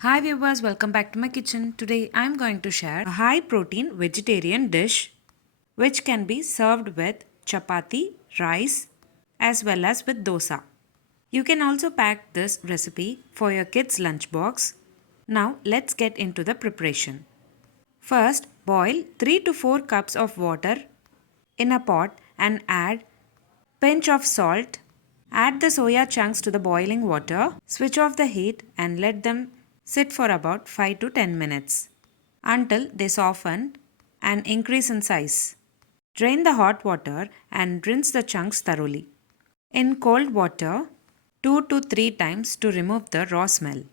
Hi viewers, welcome back to my kitchen. Today I am going to share a high protein vegetarian dish which can be served with chapathi, rice as well as with dosa. You can also pack this recipe for your kids' lunchbox. Now let's get into the preparation. First, boil 3 to 4 cups of water in a pot and add pinch of salt. Add the soya chunks to the boiling water. Switch off the heat and let them sit for about 5 to 10 minutes until they soften and increase in size. Drain the hot water and rinse the chunks thoroughly. In cold water, 2 to 3 times to remove the raw smell.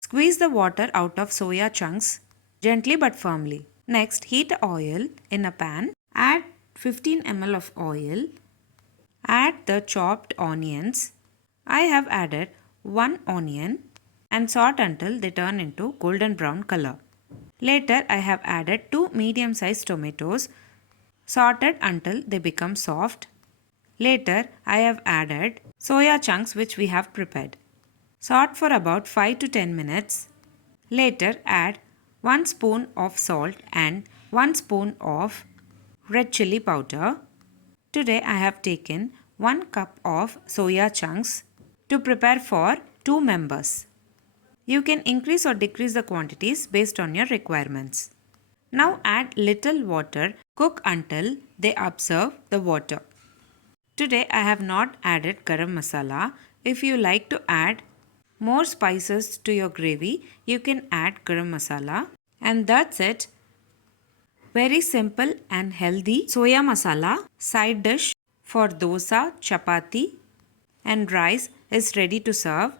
Squeeze the water out of soya chunks gently but firmly. Next, heat oil in a pan. Add 15 ml of oil. Add the chopped onions. I have added 1 onion and saute until they turn into golden brown color. Later, I have added 2 medium sized tomatoes, sauteed until they become soft. Later, I have added soya chunks which we have prepared. Saute for about 5 to 10 minutes. Later, add 1 spoon of salt and 1 spoon of red chili powder. Today I have taken 1 cup of soya chunks to prepare for 2 members. You can increase or decrease the quantities based on your requirements. Now add little water, cook until they absorb the water. Today I have not added garam masala. If you like to add more spices to your gravy, you can add garam masala. And that's it. Very simple and healthy soya masala side dish for dosa, chapati and rice is ready to serve.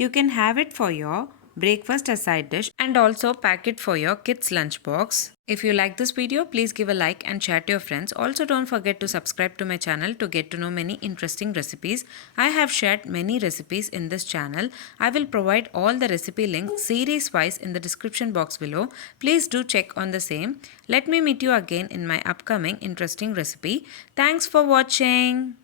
You can have it for your breakfast as side dish and also pack it for your kids lunchbox. If you like this video, please give a like and share to your friends. Also don't forget to subscribe to my channel to get to know many interesting recipes. I have shared many recipes in this channel. I will provide all the recipe links series wise in the description box below. Please do check on the same. Let me meet you again in my upcoming interesting recipe. Thanks for watching.